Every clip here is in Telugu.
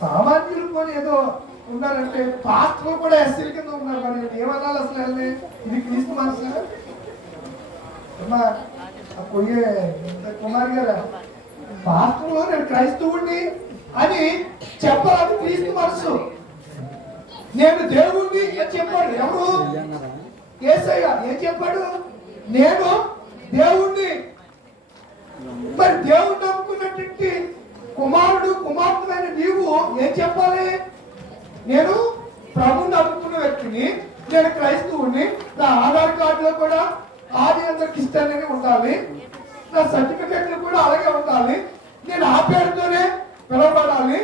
సామాన్యులు కూడా ఏదో ఉన్నారంటే పాస్టర్లు కూడా ఎస్సీల కింద ఉన్నారు. మరి ఏమన్నా అసలు ఇది క్రీస్తు మనసు అమ్మా పోయే కుమార్ గారు పాస్టర్లో నేను క్రైస్తవుడిని అని చెప్పాలి. క్రీస్తు మనసు. నేను దేవుడిని చెప్పాడు. ఎవరు? యేసయ్య ఏం చెప్పాడు? నేను దేవుణ్ణి. మరి దేవుణ్ణి నమ్ముకున్నటువంటి కుమారుడు కుమార్తెమైన నీవు ఏం చెప్పాలి? నేను ప్రభుని నమ్ముకున్న వ్యక్తిని, నేను క్రైస్తవుని, నా ఆధార్ కార్డులో కూడా ఆది అందరికి ఇష్టాన్ని ఉండాలి, నా సర్టిఫికెట్లు కూడా అలాగే ఉండాలి, నేను ఆ పేరుతోనే పిలవబడాలి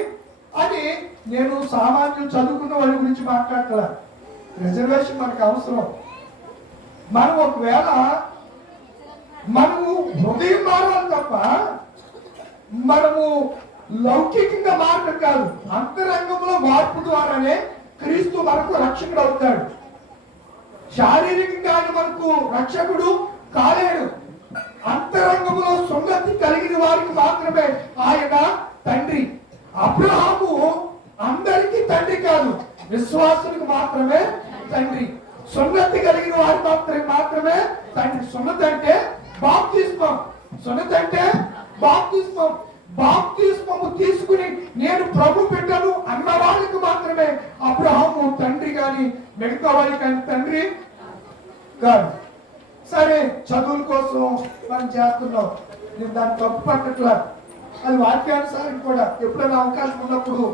అని. నేను సామాన్యులు చదువుకున్న వాళ్ళ గురించి మాట్లాడతా. రిజర్వేషన్ మనకు అవసరం. మనం ఒకవేళ మనము హృదయం మారాలి తప్ప మనము లౌకికంగా మార్పు కాదు. అంతరంగంలో మార్పు ద్వారానే క్రీస్తు మనకు రక్షకుడు అవుతాడు. శారీరకంగా మనకు రక్షకుడు కాలేడు. అంతరంగంలో సున్నతి కలిగిన వారికి మాత్రమే ఆయన తండ్రి. అబ్రహాము అందరికీ తండ్రి కాదు, విశ్వాసులకు మాత్రమే తండ్రి. సున్నతి కలిగిన వారి మాత్రమే తండ్రి. సున్నతి అంటే బాప్తిస్మం. సున్నతి అంటే బాప్తిస్మం. బాప్తిస్మము తీసుకుని నేను ప్రభు పెట్టాను అన్న వాళ్ళకి మాత్రమే అబ్రహాము తండ్రి, కానీ మిగతా వారికి తండ్రి కాదు. సరే, చదువుల కోసం మనం చేస్తున్నాం, నేను దాన్ని తప్పు పట్టట్లా. అది వాక్యానుసారం కూడా. ఎప్పుడైనా అవకాశం ఉన్నప్పుడు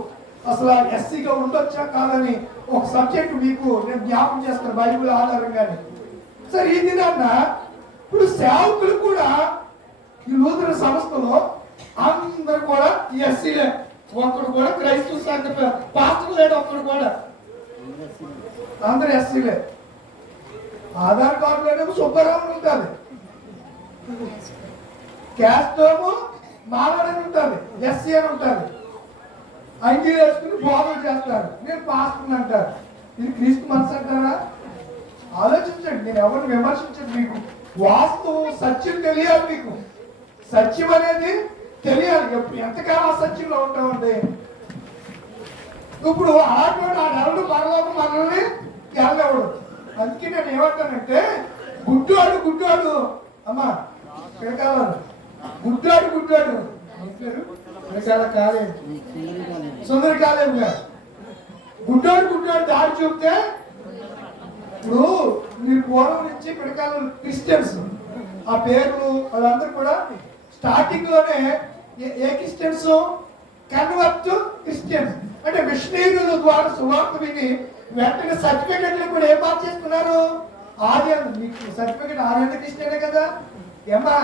అసలు ఎస్సీగా ఉండొచ్చా కాదని ఒక సబ్జెక్ట్ మీకు నేను జ్ఞాపకం చేస్తాను బైబిల్ ఆధారంగానే. సరే, ఈ దినాన్న ఇప్పుడు సేవకులు కూడా ఈ నూతన సంస్థలో అందరు కూడా ఎస్సీలే. ఒక్కడు కూడా క్రైస్తవ సంఘ పాస్టర్ లేడు, ఒక్కడు కూడా. అందరు ఎస్సీలే. ఆధార్ కార్డులోనేమో సుబ్బారావు ఉంటుంది, క్యాస్ట్ ఏమో మాలాడని ఉంటుంది, ఎస్సీ అని ఉంటుంది. అంగీలు వేసుకుని బోధలు చేస్తారు, నేను పాస్టర్ అంటారు. ఇది క్రీస్తు మనసు అంటారా? ఆలోచించండి. నేను ఎవరిని విమర్శించండి. మీకు వాస్తవం సత్యం తెలియాలి. మీకు సత్యం అనేది తెలియాలి. ఎంతకాలం అసత్యంలో ఉంటామండి. ఇప్పుడు ఆటోడు ఆ నెలలు పరలోకం మనల్ని వెళ్ళవడు. అందుకే నేను ఏమంటానంటే గుడ్డాడు అమ్మా పిడకాలను గుడ్డాడు పిడకాల కాలేదు సుందర కాలేము గారు గుడ్డాడు దాడి చూపితే. ఇప్పుడు మీరు పూర్వం నుంచి పిడకాల క్రిస్టియన్స్ ఆ పేర్లు వాళ్ళందరూ కూడా స్టార్టింగ్ లోనే ఏ క్రిస్టియన్స్ కన్వర్ట్ క్రిస్టియన్స్ అంటే మిషనరీల ద్వారా సువార్త విని వెంటనే సర్టిఫికెట్లు కూడా ఏం మార్చేస్తున్నారు? ఆర్యన్. మీకు సర్టిఫికెట్ ఆర్యన్ క్రిస్టియనే కదా ఏమా?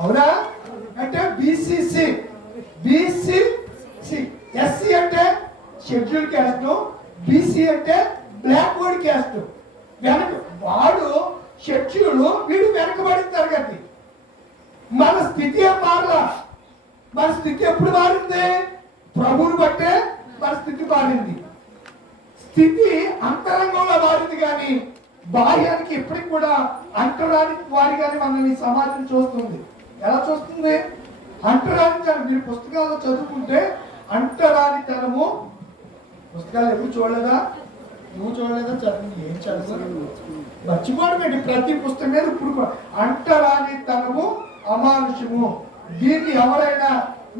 అవునా? అంటే బీసీసీ, ఎస్సీ అంటే షెడ్యూల్ క్యాస్ట్, బీసీ అంటే బ్లాక్వర్డ్ క్యాస్ట్. వెనక వాడు షెడ్యూల్, వీడు వెనకబడిన తరగతి. మన స్థితి ఏం మారలా. మన స్థితి ఎప్పుడు మారింది? ప్రభువుని బట్టే మన స్థితి మారింది. స్థితి అంతరంగంలో మారింది, కానీ బాహ్యానికి ఎప్పటికి కూడా అంటరాని వారిగానే మనల్ని సమాజం చూస్తుంది. ఎలా చూస్తుంది? అంటరానితనం. మీరు పుస్తకాల్లో చదువుకుంటే అంటరానితనము, పుస్తకాలు ఎప్పుడు చూడలేదా? నువ్వు చూడలేదా? చదువు ఏం చదువు మర్చిపోవడం ఏంటి? ప్రతి పుస్తకం మీద ఇప్పుడు అంటరానితనము అమానుషము. దీన్ని ఎవరైనా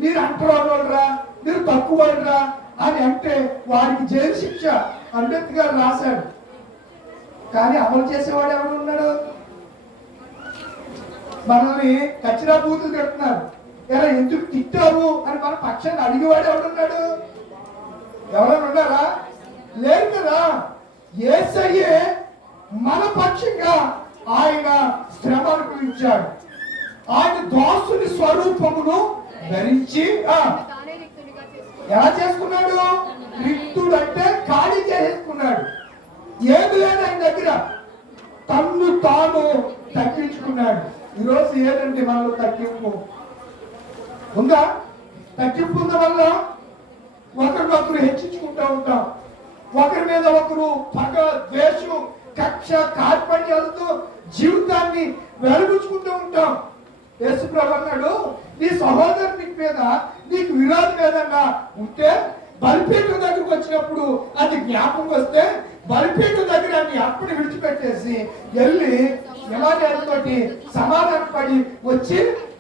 మీరు అంటరానిరా, మీరు తక్కువరా అని అంటే వారికి జైలు శిక్ష అంబేద్కర్ రాశాడు. కానీ అమలు చేసేవాడు ఎవరు ఉన్నాడు? మనల్ని కచ్చిరా బూతులు తిడుతున్నారు, ఎలా ఎందుకు తిట్టారు అని మన పక్షాన్ని అడిగేవాడు ఎవడున్నాడు? ఎవరైనా ఉన్నారా? లేదు కదా. యేసయ్యే మన పక్షంగా ఆయన శ్రమ అనుభవించాడు. ఆయన దాసుని స్వరూపమును ధరించి ఎలా చేసుకున్నాడు? రిక్తుడు అంటే ఖాళీ చేసుకున్నాడు. ఏది లేదు ఆయన దగ్గర. తన్ను తాను తగ్గించుకున్నాడు. ఈరోజు ఏదండి మనలో తగ్గింపు ఉందా? తగ్గింపు ఉన్న వల్ల ఒకరినొకరు హెచ్చించుకుంటూ ఉంటాం. ఒకరి మీద ఒకరు పగ, ద్వేషం, కక్ష, కార్పణ్యాలతో జీవితాన్ని వెలుగుచుకుంటూ ఉంటాం. యేసు ప్రభు అన్నాడు, నీ సహోదరుని మీద నీకు విరోధం ఏదన్నా ఉంటే బలిపీఠం దగ్గరకు వచ్చినప్పుడు అది జ్ఞాపకం వస్తే బలిపీఠం దగ్గర అన్ని అప్పుడు విడిచిపెట్టేసి వెళ్ళి యమాదేవుతోటి సమాధాన పడి వచ్చి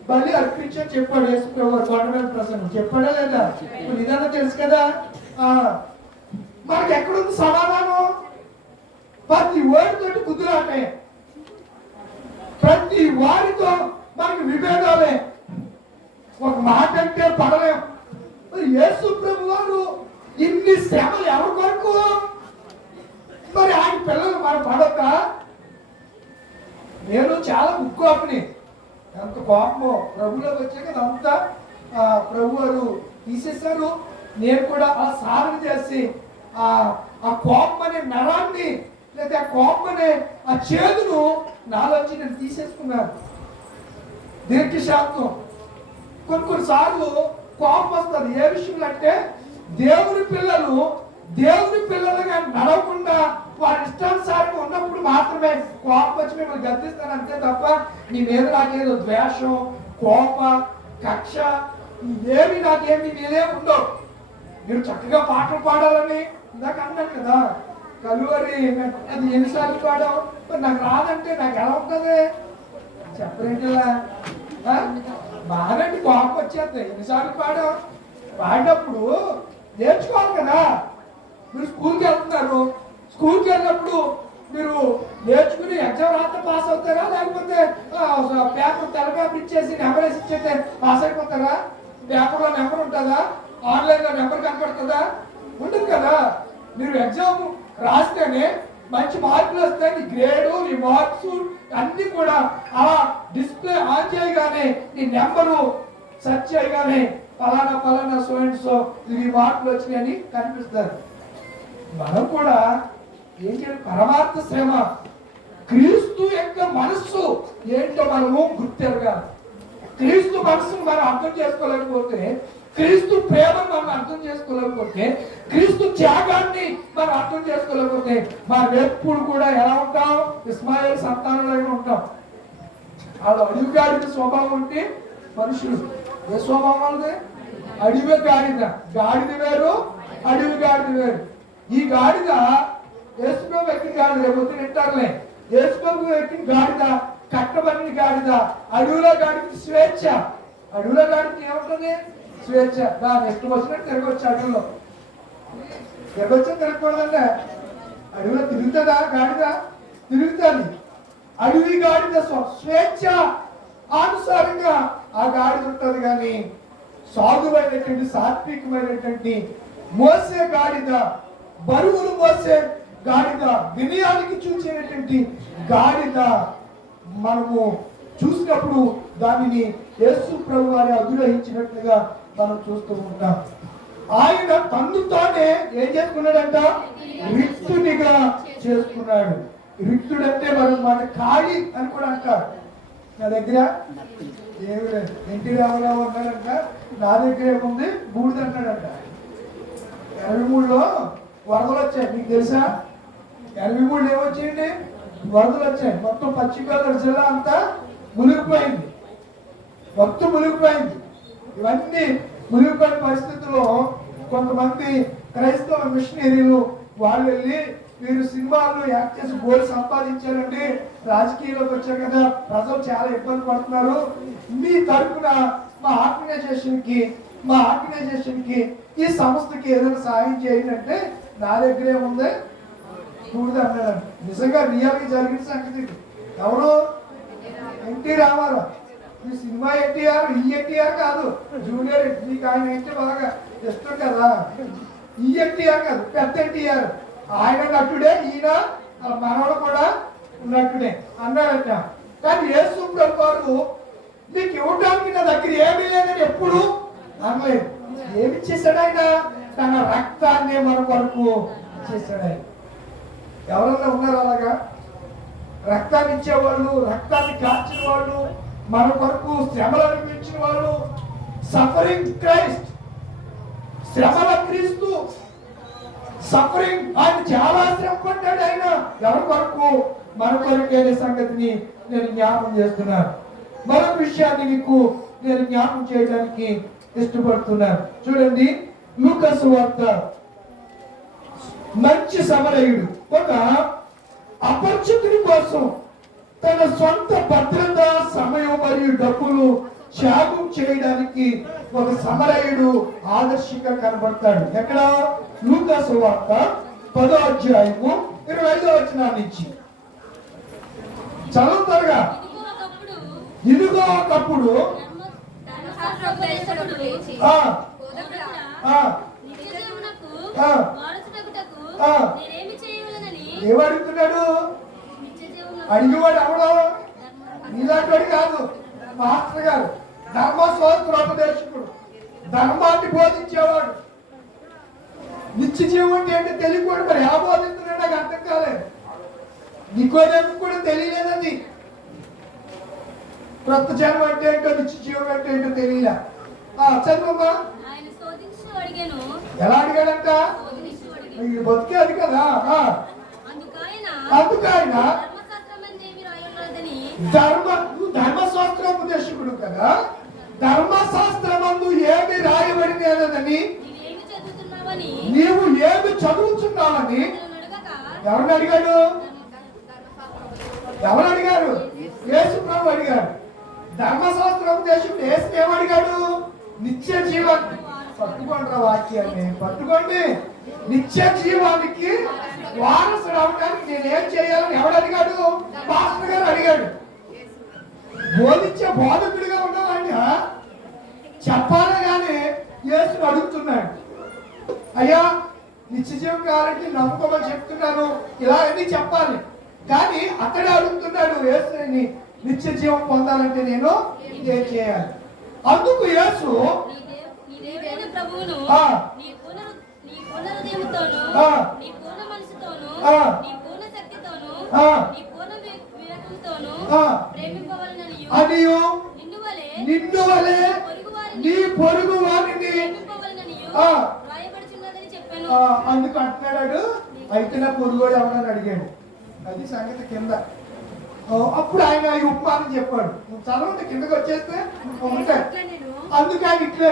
బలి అర్పించని చెప్పాడు యేసు ప్రభు. కొండ మీద ప్రసంగం చెప్పాడా లేదా? ఇదన్నా తెలుసు కదా. మనకి ఎక్కడుంది సమాధానం? ప్రతి వారితోటి కుదురాటే, ప్రతి వారితో మనకి విభేదాలే, ఒక మాట అంటే పడలేం. మరి యేసు ప్రభు వారు ఇన్ని శ్రమలు ఎవరి కొరకు? మరి ఆయన పిల్లలు మన పడక. నేను చాలా ముక్కోపని, ఎంత కోపమో ప్రభులోకి వచ్చాక అదంతా ప్రభు వారు తీసేశారు. నేను కూడా ఆ సాధన చేసి ఆ కోపం అనే నరాన్ని లేదా ఆ కోపం అనే ఆ చేదును నాలోంచి నేను తీసేసుకున్నాను. దీర్ఘశాంతం. కొన్నిసార్లు కోపం వస్తుంది. ఏ విషయంలో అంటే దేవుని పిల్లలుగా నడవకుండా వారి ఇష్టానుసారంగా ఉన్నప్పుడు మాత్రమే కోపం వచ్చి మిమ్మల్ని గద్దిస్తాను, అంతే తప్ప నీ మీద నాకేదో ద్వేషం, కోప, కక్ష ఇవేమి నాకేమి మీదే ఉండవు. మీరు చక్కగా పాటలు పాడాలని ఇందాక అన్నాను కదా, కలువరి అది ఎన్నిసార్లు పాడావు, మరి నాకు రాదంటే నాకు ఎలా ఉంటుంది చెప్పరేంటిలా? బాగానండి కోపం వచ్చేస్తాయి. ఎన్నిసార్లు పాడావు? పాడినప్పుడు నేర్చుకోవాలి కదా. మీరు స్కూల్కి వెళ్తున్నారు, స్కూల్కి వెళ్ళినప్పుడు మీరు నేర్చుకుని ఎగ్జామ్ రాత్రి పాస్ అవుతారా, లేకపోతే పేపర్ తెల్ల పేపర్ ఇచ్చేసి నెంబర్ వేసి ఇచ్చేస్తే పాస్ అయిపోతారా? పేపర్లో నెంబర్ ఉంటుందా? ఆన్లైన్లో నెంబర్ కనపడుతుందా? ఉండదు కదా. మీరు ఎగ్జామ్ రాస్తేనే మంచి మార్కులు వస్తాయి. నీ గ్రేడు, నీ మార్క్స్ అన్ని కూడా అలా డిస్ప్లే ఆన్ చేయగానే నీ నెంబరు సెర్చ్ చేయగానే ఫలానా సో అండ్ సో ఈ మార్కులు వచ్చినాయని కనిపిస్తారు. మనం కూడా ఏం చేయాలి? పరమార్థ శ్రమ, క్రీస్తు యొక్క మనస్సు ఏంటో మనము గుర్తెరగాలి. క్రీస్తు మనస్సును మనం అర్థం చేసుకోలేకపోతే, క్రీస్తు ప్రేమను మనం అర్థం చేసుకోలేకపోతే, క్రీస్తు త్యాగాన్ని మనం అర్థం చేసుకోలేకపోతే మనం ఎప్పుడు కూడా ఎలా ఉంటాం? ఇస్మాయిల్ సంతానంలాగా ఉంటాం. వాళ్ళు అడుగుగాడిద స్వభావం ఉంటే మనుషులు ఏ స్వభావం వాళ్ళది? అడివే గాడిద. గాడిద వేరు, అడవి గాడిద వేరు. ఈ గాడిద యేసుప్రభు ఎక్కిన గాడిద, రేపు తింటారులే. యేసుప్రభు ఎక్కిన గాడిద కట్టబడిన గాడిద. అడవిలో గాడికి స్వేచ్ఛ. అడవిలో గాడికి ఏముంటుంది? స్వేచ్ఛ. దాని ఇష్టం వచ్చినట్టు తిరగొచ్చు. అడవిలో తిరగొచ్చా తిరగకూడదండి. అడవిలో తిరుగుతుందా గాడిద? తిరుగుతుంది. అడవి గాడిద స్వేచ్ఛ అనుసారంగా ఆ గాడిద ఉంటుంది. కానీ సాధువైనటువంటి సాత్వికమైనటువంటి మోసే గాడిద, బరువులు మోసే గాడిద, వినయానికి చూసేటువంటి గాడిద మనము చూసినప్పుడు దానిని యేసు ప్రభు వారి అధిరోహించినట్లుగా మనం చూస్తూ ఉంటాం. ఆయన తన్ను తానే ఏం చేసుకున్నాడంట? రిక్తునిగా చేసుకున్నాడు. రిక్తుడంటే మన ఖాళీ అని కూడా అంటారు. నా దగ్గర ఏమి లేదు. ఎన్టీ రామారావు అన్నాడంట, నా దగ్గర ఏముంది బూడిద అన్నాడంట. 83లో వరదలు వచ్చాయి, మీకు తెలుసా? 83లో ఏమొచ్చాయండి? వరదలు వచ్చాయి. మొత్తం పశ్చిమ గోదావరి జిల్లా అంతా మునిగిపోయింది, మొత్తం మునిగిపోయింది. ఇవన్నీ మునిగిపోయిన పరిస్థితుల్లో కొంతమంది క్రైస్తవ మిషనరీలు వాళ్ళు వెళ్ళి, మీరు సినిమాల్లో యాక్ట్ చేసి గోల్ సంపాదించారండి, రాజకీయాల్లోకి వచ్చారు కదా, ప్రజలు చాలా ఇబ్బంది పడుతున్నారు, మీ తరఫున మా ఆర్గనైజేషన్ కి ఈ సంస్థకి ఏదైనా సాయం చేయండి అంటే, నా దగ్గరే ఉంది చూడదు అన్నాడు. నిజంగా రియల్గా జరిగిన సంగతి. ఎవరు? ఎన్టీ రామారావు. ఈ సినిమా ఎన్టీఆర్, ఈ ఎన్టీఆర్ కాదు, జూనియర్. మీకు ఆయన అంటే బాగా ఇష్టం కదా. ఈ ఎన్టీఆర్ కాదు, పెద్ద ఎన్టీఆర్. ఆయన నటుడే, ఈయన మనవడు కూడా నటుడే అన్నాడట. కానీ యేసు ప్రభు వారు మీకు ఇవ్వడానికి నా దగ్గర ఏమీ లేదని ఎప్పుడు అనలేదు. ఏమి చేశాడు ఆయన? తన రక్తాన్ని మన కొరకు చేశాడు ఆయన. ఎవరన్నా ఉన్నారు అలాగా? రక్తాన్ని ఇచ్చేవాళ్ళు, రక్తాన్ని కార్చిన వాళ్ళు, మన కొరకు శ్రమలు అనిపించిన వాళ్ళు. సఫరింగ్ క్రైస్ట్, శ్రమల క్రీస్తు. సఫరింగ్, ఆయన చాలా శ్రమ పడ్డాడు. ఆయన ఎవరి కొరకు? మన కొరకు అనే సంగతిని నేను జ్ఞాపకం చేస్తున్నాను. మరొక విషయాన్ని మీకు నేను జ్ఞాపకం చేయడానికి ఇష్టపడుతున్నాను. చూడండి, లూకాసు వార్త. మంచి సమరయుడు ఒక అపరిచితుడి కోసం తన సొంత భద్రత, సమయం మరియు డబ్బులు త్యాగం చేయడానికి ఒక సమరయుడు ఆదర్శంగా కనబడతాడు. ఎక్కడ? లూకాసు వార్త 10వ అధ్యాయము 25వ వచనం నుంచి చదువుతారుగా. ఇదిగో ఒకప్పుడు ఏమడుగుతున్నాడు? అడిగేవాడు ఎవడో నీలాంటి కాదు, మాస్టర్ గారు, ధర్మశాస్త్రోపదేశకుడు, ధర్మాన్ని బోధించేవాడు. నిత్య జీవం అంటే ఏంటో తెలియకూడదు. మరి ఎలా బోధిస్తున్నాడు నాకు అర్థం కాలేదు. నీకోదేమో కూడా తెలియలేదండి. క్రొత్త జన్మ అంటే ఏంటో, నిత్య జీవం అంటే ఏంటో తెలియలే. చదువమ్మా. ఎలా అడిగాడంట? బతికే అది కదా. అందుకైన ధర్మశాస్త్రోపదేశకుడు కదా, ధర్మశాస్త్రమందు ఏమి రాయబడినదని, నీవు ఏమి చదువుతున్నావని ఎవరిని అడిగాడు? ఎవరు అడిగారు? యేసు ప్రభు అడిగారు. ధర్మశాస్త్రోపదేశకుడు యేసు ఏమడిగాడు? నిత్య జీవాన్ని పట్టుకోండి, వాక్యాన్ని పట్టుకోండి. నిత్య జీవానికి వారసుడు అవడానికి నేనేం చేయాలని ఎవడు అడిగాడు? పాస్టర్ గారు అడిగాడు. బోధించే బోధకుడిగా ఉన్నవాడిని చెప్పాలి కానీ యేసుని అడుగుతున్నాడు. అయ్యా, నిత్య జీవం కావాలంటే నమ్ముకోమని చెప్తున్నాను, ఇలా అన్ని చెప్పాలి. కానీ అక్కడే అడుగుతున్నాడు యేసుని, నిత్య జీవం పొందాలంటే నేను ఏం చేయాలి? అందుకు యేసు అనియు నిన్ను వలె నీ పొరుగు వారిని అందుకు అంటున్నాడు. అయితే నా పొరుగుడు ఎవరని అడిగాడు. అది సంగతి కింద. అప్పుడు ఆయన ఈ ఉపమానం చెప్పాడు. చదవండి, కిందకి వచ్చేస్తే ఉంటాయి. అందుకు ఆయన ఇట్లే,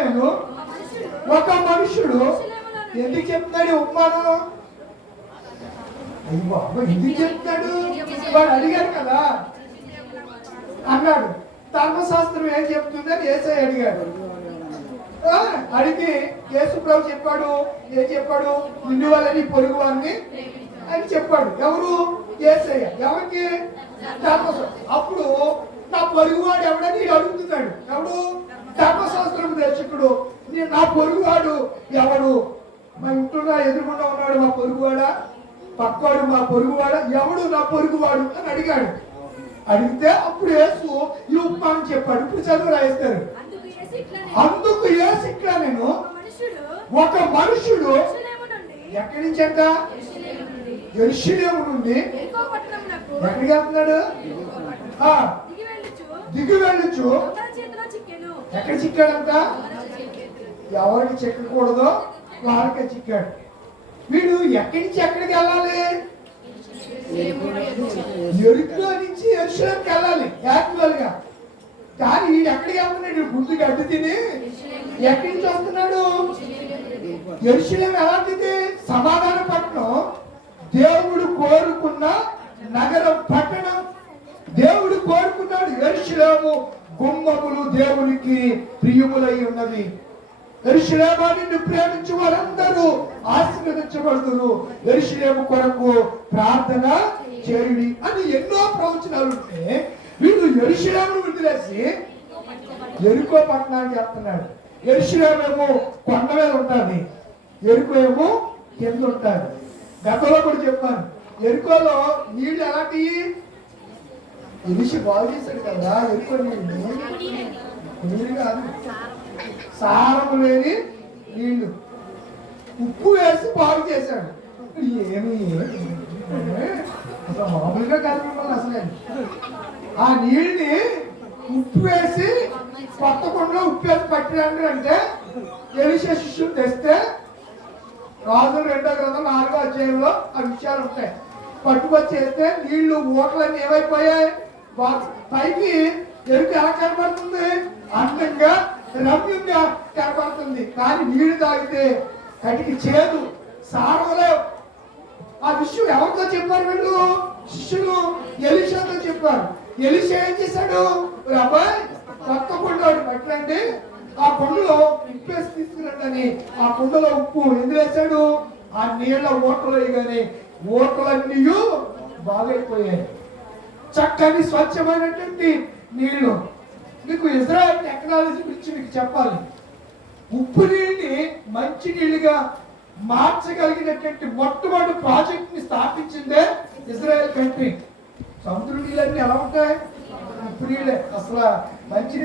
ఒక మనుషుడు ఎందుకు చెప్తాడు ఉపమానం? అయ్యి బాబు, ఎందుకు చెప్తాడు? వాడు అడిగాడు కదా అన్నాడు. ధర్మశాస్త్రం ఏం చెప్తుందని యేసయ్య అడిగాడు. అడిగి యేసు ప్రభు చెప్పాడు. ఏం చెప్పాడు? నిన్ను వల్ల నీ పొరుగు వారిని అని చెప్పాడు. ఎవరు? యేసయ్య. ఎవరికి? ధర్మశాస్త్రం. అప్పుడు నా పొరుగువాడు ఎవడని అడుగుతున్నాడు. ఎవడు? ధర్మశాస్త్రం దర్శకుడు. నా పొరుగువాడు ఎవడు? మా ఇంట్లో ఎదురుకుండా ఉన్నాడు మా పొరుగువాడా, పక్కవాడు మా పొరుగువాడా, ఎవడు నా పొరుగువాడు అని అడిగాడు. అడిగితే అప్పుడు యేసు ఈ ఉపమానం చెప్పాడు. ఇప్పుడు చదువు రాయిస్తారు. అందుకు యేసు ఇట్లా, నేను ఒక మనుషుడు ఎక్కడి నుంచి అంట? యెరూషలేము నుండి ఎక్కడికి వెళ్తున్నాడు? దిగి వెళ్ళొచ్చు. ఎక్కడ చిక్కాడంట? ఎవరికి చిక్కకూడదో వారికే చిక్కాడు. వీడు ఎక్కడి నుంచి ఎక్కడికి వెళ్ళాలి? ఎరుకులో నుంచి యెరూషలేముకి వెళ్ళాలి యాక్చువల్ గా. కానీ వీడు ఎక్కడికి వెళ్తున్నాడు? గుర్తు గడ్డి తిని ఎక్కడి నుంచి వస్తున్నాడు? యెరూషలేము ఎలాంటిది? సమాధాన పట్టణం, దేవుడు కోరుకున్న నగరం, పట్టణం. దేవుడు కోరుకున్నాడు. యెరూషలేము గుమ్మములు దేవునికి ప్రియములై ఉన్నవి. యెరూషలేము నిన్ను ప్రేమించు వారందరూ ఆశీర్వదించబడుదురు. యెరూషలేము కొరకు ప్రార్థన చేయుడి అని ఎన్నో ప్రవచనాలు ఉంటే వీళ్ళు యెరూషలేమును వదిలేసి యెరికో పట్టణానికి వెళ్తున్నాడు. యెరూషలేము కొండ మీద ఉంటుంది, యెరికో ఏమో కింద ఉంటుంది. గతంలో కూడా చెప్పాను, యెరికోలో నీళ్లు ఎలాంటివి? ఎలిసి బాగు చేశాడు కదా యెరికో నీళ్ళు కాదు, సారము లేని నీళ్లు ఉప్పు వేసి బాగు చేశాడు. ఏమి అసలు మామూలుగా కాదు అసలు. ఆ నీళ్ళని ఉప్పు వేసి కొత్త కొండలో ఉప్పు వేసి పట్టినాడు. అంటే ఎలిషా శిష్యులు తెస్తే రాజులు 2వ గ్రంథం 4వ అధ్యాయంలో ఆ విషయాలు ఉంటాయి. పట్టుకొచ్చేస్తే నీళ్లు ఊటలన్నీ ఏమైపోయాయి? పైకి ఎరుక ఎలా కనబడుతుంది? అందంగా రమ్యంగా కనబడుతుంది. కానీ నీళ్లు తాగితే కటికి చేదు, సారవలేవు. ఆ విషయం ఎవరితో చెప్పారు వీళ్ళు? శిష్యులు ఎలీషాతో చెప్పారు. ఎలీషా ఏం చేశాడు? అబ్బాయి కొత్త కుండోడు పట్టండి, ఆ కుండలో ఉప్పేసి తీసుకురండి. ఆ కుండలో ఉప్పు ఎందుకు వేశాడు? ఆ నీళ్ళ ఓటలు వేయగానే ఓటలన్నీ బాగైపోయాయి. చక్కని స్వచ్ఛమైనటువంటి నీళ్లు. మీకు ఇజ్రాయెల్ టెక్నాలజీ గురించి మీకు చెప్పాలి. ఉప్పు నీళ్ళని మంచి నీళ్ళుగా మార్చగలిగినటువంటి మొట్టమొదటి ప్రాజెక్ట్ ని స్థాపించిందే ఇజ్రాయెల్ కంట్రీ. సముద్ర నీళ్ళన్నీ ఎలా ఉంటాయి? ఉప్పు నీళ్ళే. అసలు మంచి